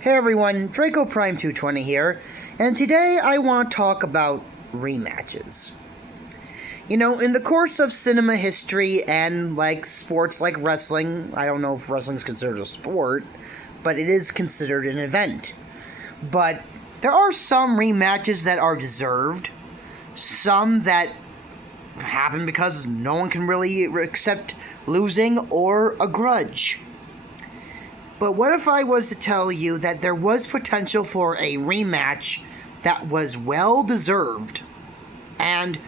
Hey everyone, Draco Prime 220 here, and today I want to talk about rematches. You know, in the course of cinema history and like sports like wrestling, I don't know if wrestling is considered a sport, but it is considered an event. But there are some rematches that are deserved, some that happen because no one can really accept losing or a grudge. But what if I was to tell you that there was potential for a rematch that was well deserved and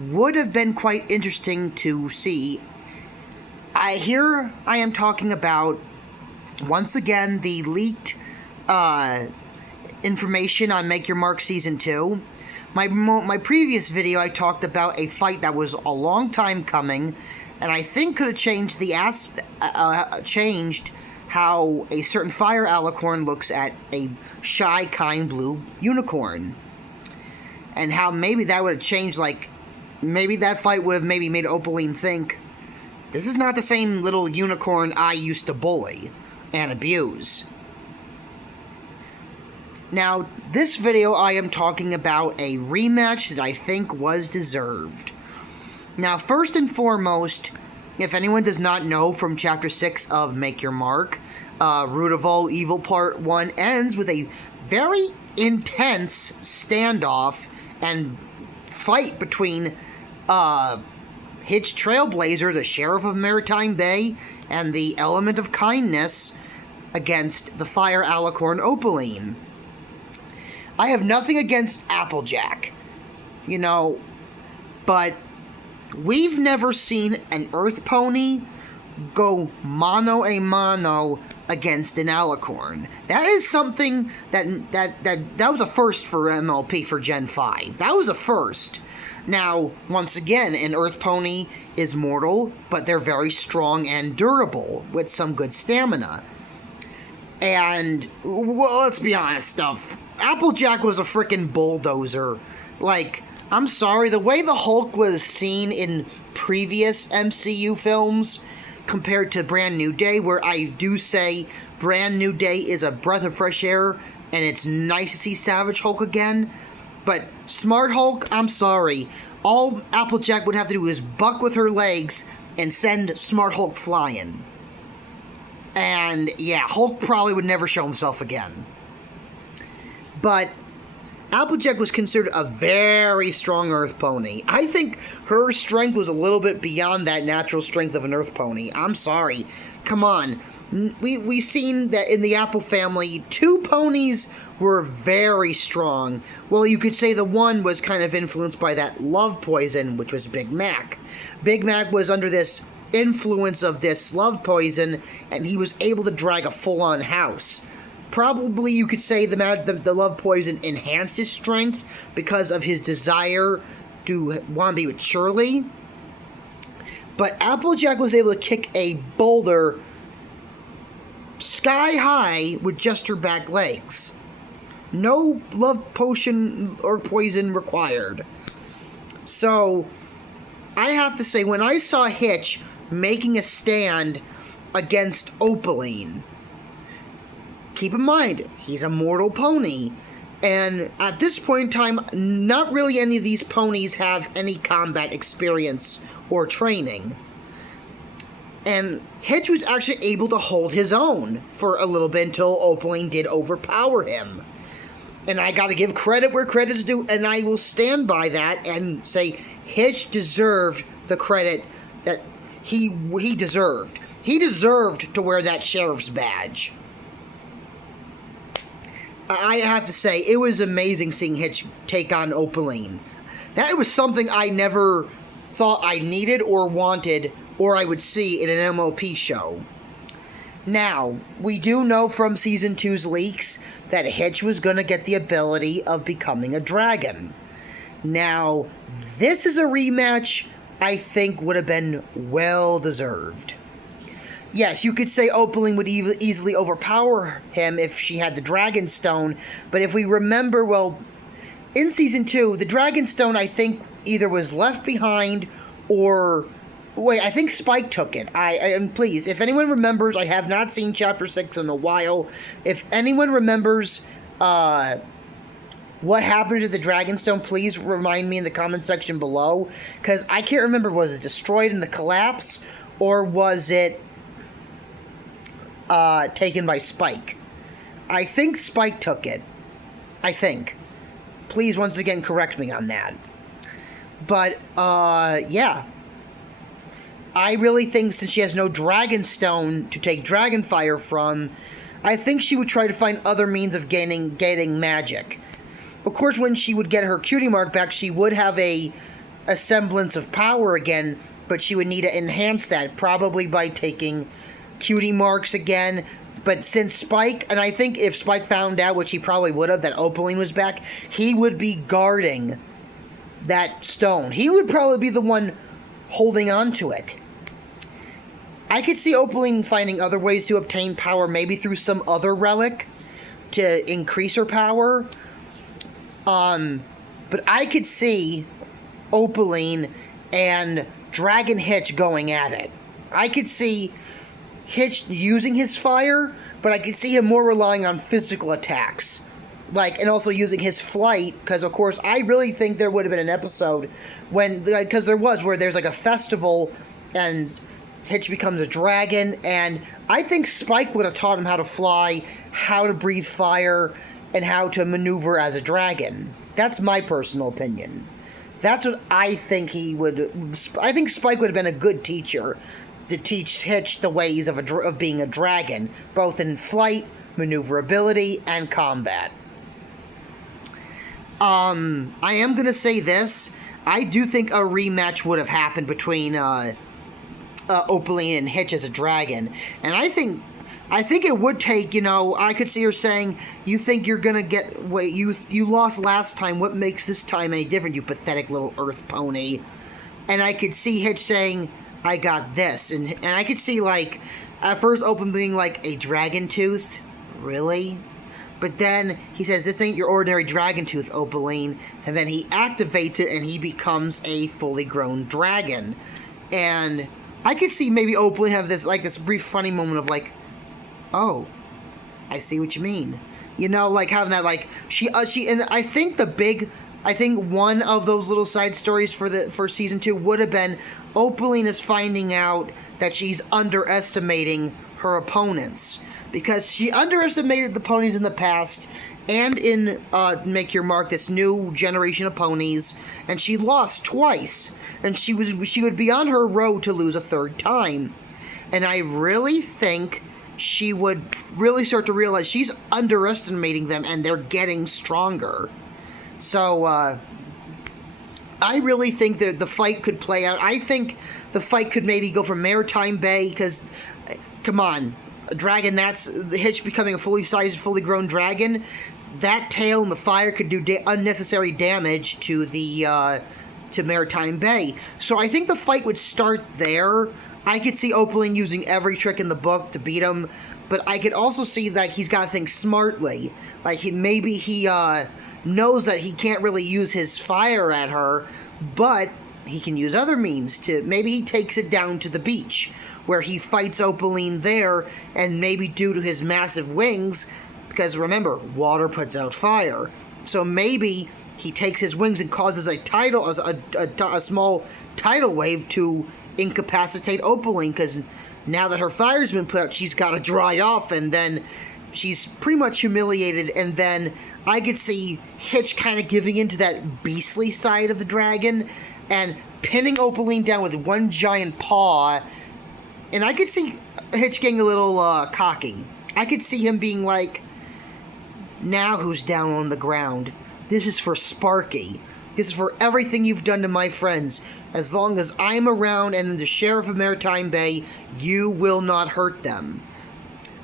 would have been quite interesting to see? I am talking about, once again, the leaked information on Make Your Mark Season 2. My previous video, I talked about a fight that was a long time coming, and I think could have changed changed how a certain fire alicorn looks at a shy, kind blue unicorn. And how maybe that would have changed, maybe that fight would have maybe made Opaline think, this is not the same little unicorn I used to bully and abuse. Now, this video I am talking about a rematch that I think was deserved. Now, first and foremost, if anyone does not know from Chapter 6 of Make Your Mark, Root of All Evil Part 1 ends with a very intense standoff and fight between Hitch Trailblazer, the Sheriff of Maritime Bay, and the Element of Kindness against the Fire Alicorn Opaline. I have nothing against Applejack, but we've never seen an Earth Pony go mano a mano against an alicorn. That is something that was a first for MLP for Gen 5. That was a first. Now, once again, an Earth Pony is mortal, but they're very strong and durable with some good stamina. And, well, let's be honest, Applejack was a freaking bulldozer. I'm sorry, the way the Hulk was seen in previous MCU films compared to Brand New Day, where I do say Brand New Day is a breath of fresh air, and it's nice to see Savage Hulk again, but Smart Hulk, I'm sorry, all Applejack would have to do is buck with her legs and send Smart Hulk flying. And yeah, Hulk probably would never show himself again. But Applejack was considered a very strong Earth Pony. I think her strength was a little bit beyond that natural strength of an Earth Pony. I'm sorry. Come on. We seen that in the Apple family, two ponies were very strong. Well, you could say the one was kind of influenced by that love poison, which was Big Mac. Big Mac was under this influence of this love poison, and he was able to drag a full-on house. Probably you could say the love poison enhanced his strength because of his desire to want to be with Shirley. But Applejack was able to kick a boulder sky high with just her back legs. No love potion or poison required. So, I have to say, when I saw Hitch making a stand against Opaline, keep in mind, he's a mortal pony, and at this point in time, not really any of these ponies have any combat experience or training. And Hitch was actually able to hold his own for a little bit until Opaline did overpower him. And I gotta give credit where credit is due, and I will stand by that and say Hitch deserved the credit that he deserved. He deserved to wear that sheriff's badge. I have to say, it was amazing seeing Hitch take on Opaline. That was something I never thought I needed or wanted or I would see in an MLP show. Now, we do know from Season 2's leaks that Hitch was going to get the ability of becoming a dragon. Now, this is a rematch I think would have been well deserved. Yes, you could say Opaline would easily overpower him if she had the Dragon Stone, but if we remember, well, in Season 2, the Dragon Stone, I think, either was left behind or Wait, I think Spike took it. And please, if anyone remembers, I have not seen Chapter 6 in a while. If anyone remembers what happened to the Dragonstone, please remind me in the comment section below. Because I can't remember, was it destroyed in the collapse? Or was it taken by Spike? I think Spike took it. I think. Please, once again, correct me on that. But, yeah. I really think since she has no Dragonstone to take Dragonfire from, I think she would try to find other means of gaining magic. Of course, when she would get her cutie mark back, she would have a semblance of power again, but she would need to enhance that, probably by taking cutie marks again. But since Spike, and I think if Spike found out, which he probably would have, that Opaline was back, he would be guarding that stone. He would probably be the one holding on to it. I could see Opaline finding other ways to obtain power, maybe through some other relic to increase her power. But I could see Opaline and Dragon Hitch going at it. I could see Hitch using his fire, but I could see him more relying on physical attacks. And also using his flight, because of course I really think there would have been an episode when, because there was, where there's a festival and Hitch becomes a dragon, and I think Spike would have taught him how to fly, how to breathe fire, and how to maneuver as a dragon. That's my personal opinion. That's what I think he would. I think Spike would have been a good teacher to teach Hitch the ways of being a dragon, both in flight, maneuverability, and combat. I am going to say this. I do think a rematch would have happened between Opaline and Hitch as a dragon. And I think it would take, I could see her saying, you think you're going to get, wait, you lost last time, what makes this time any different, you pathetic little earth pony? And I could see Hitch saying, I got this. And I could see, at first Opaline being a dragon tooth? Really? But then he says, this ain't your ordinary dragon tooth, Opaline. And then he activates it and he becomes a fully grown dragon. And I could see maybe Opaline have this, this brief funny moment of oh, I see what you mean. Having that, she, and I think one of those little side stories for season 2 would have been Opaline is finding out that she's underestimating her opponents. Because she underestimated the ponies in the past, and in Make Your Mark, this new generation of ponies, and she lost twice. And she would be on her road to lose a third time. And I really think she would really start to realize she's underestimating them, and they're getting stronger. So, I really think that the fight could play out. I think the fight could maybe go from Maritime Bay, because, come on, a dragon, that's the Hitch becoming a fully sized, fully grown dragon. That tail and the fire could do unnecessary damage to the to Maritime Bay. So I think the fight would start there. I could see Opaline using every trick in the book to beat him, but I could also see that he's got to think smartly. Maybe he knows that he can't really use his fire at her, but he can use other means to. Maybe he takes it down to the beach, where he fights Opaline there, and maybe due to his massive wings, because remember, water puts out fire, so maybe he takes his wings and causes a small tidal wave to incapacitate Opaline, because now that her fire's been put out, she's got to dry off, and then she's pretty much humiliated, and then I could see Hitch kind of giving into that beastly side of the dragon, and pinning Opaline down with one giant paw. And I could see Hitch getting a little cocky. I could see him being now who's down on the ground? This is for Sparky. This is for everything you've done to my friends. As long as I'm around and the Sheriff of Maritime Bay, you will not hurt them.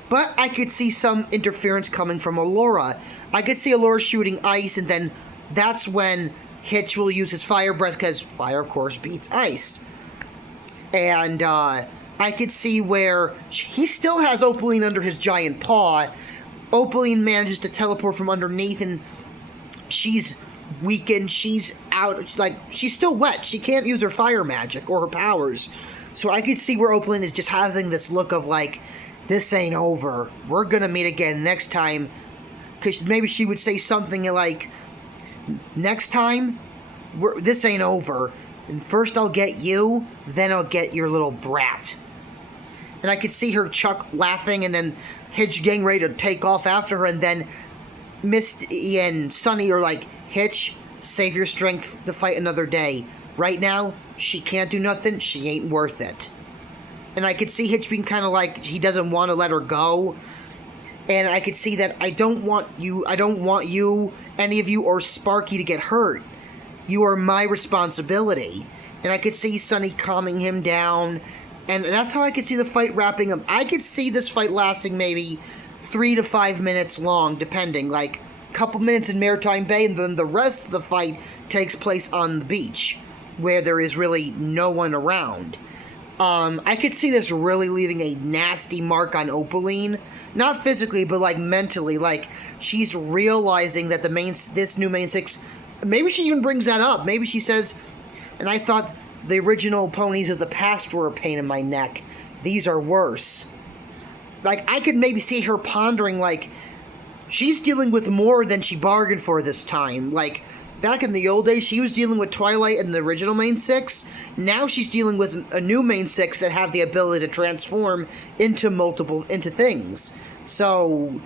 But I could see some interference coming from Allura. I could see Allura shooting ice, and then that's when Hitch will use his fire breath, because fire, of course, beats ice. And, I could see where he still has Opaline under his giant paw. Opaline manages to teleport from underneath, and she's weakened. She's out. She's still wet. She can't use her fire magic or her powers. So I could see where Opaline is just having this look of like, this ain't over. We're gonna meet again next time. Because maybe she would say something like, next time, this ain't over. And first I'll get you, then I'll get your little brat. And I could see her Chuck laughing, and then Hitch getting ready to take off after her, and then Misty and Sunny are like, Hitch, save your strength to fight another day. Right now, she can't do nothing, she ain't worth it. And I could see Hitch being kind of like, he doesn't want to let her go. And I could see that I don't want you, any of you, or Sparky to get hurt. You are my responsibility. And I could see Sunny calming him down. And that's how I could see the fight wrapping up. I could see this fight lasting maybe 3 to 5 minutes long, depending. Like, a couple minutes in Maritime Bay, and then the rest of the fight takes place on the beach, where there is really no one around. I could see this really leaving a nasty mark on Opaline. Not physically, but, like, mentally. Like, she's realizing that this new main six... Maybe she even brings that up. Maybe she says, and I thought the original ponies of the past were a pain in my neck. These are worse. Like, I could maybe see her pondering, like, she's dealing with more than she bargained for this time. Like, back in the old days, she was dealing with Twilight and the original main six. Now she's dealing with a new main six that have the ability to transform into things. So,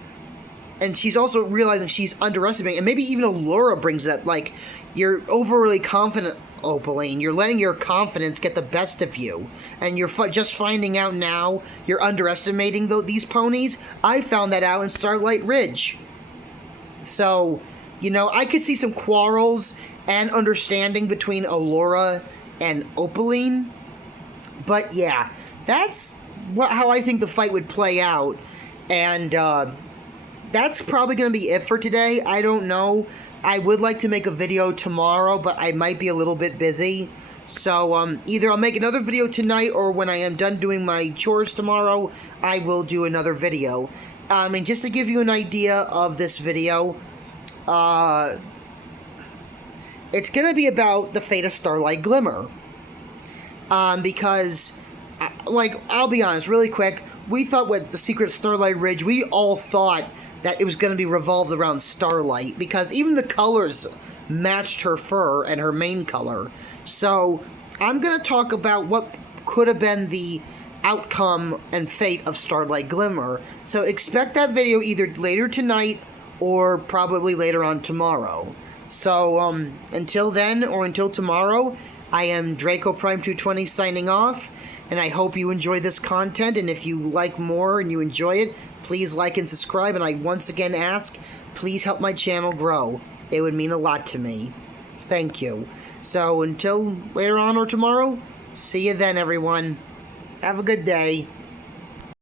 and she's also realizing she's underestimating, and maybe even Allura brings that, like, you're overly confident, Opaline. You're letting your confidence get the best of you. And you're just finding out now you're underestimating these ponies. I found that out in Starlight Ridge. So, you know, I could see some quarrels and understanding between Allura and Opaline. But yeah, that's how I think the fight would play out. And that's probably going to be it for today. I don't know. I would like to make a video tomorrow, but I might be a little bit busy. So, either I'll make another video tonight, or when I am done doing my chores tomorrow, I will do another video. And just to give you an idea of this video, it's going to be about the fate of Starlight Glimmer. Because, like, I'll be honest, really quick, we thought with the Secret Starlight Ridge, we all thought that it was going to be revolved around Starlight, because even the colors matched her fur and her main color. So, I'm going to talk about what could have been the outcome and fate of Starlight Glimmer. So, expect that video either later tonight or probably later on tomorrow. So, until then, or until tomorrow, I am Draco Prime 220 signing off, and I hope you enjoy this content, and if you like more and you enjoy it, please like and subscribe, and I once again ask, please help my channel grow. It would mean a lot to me. Thank you. So, until later on or tomorrow, see you then, everyone. Have a good day.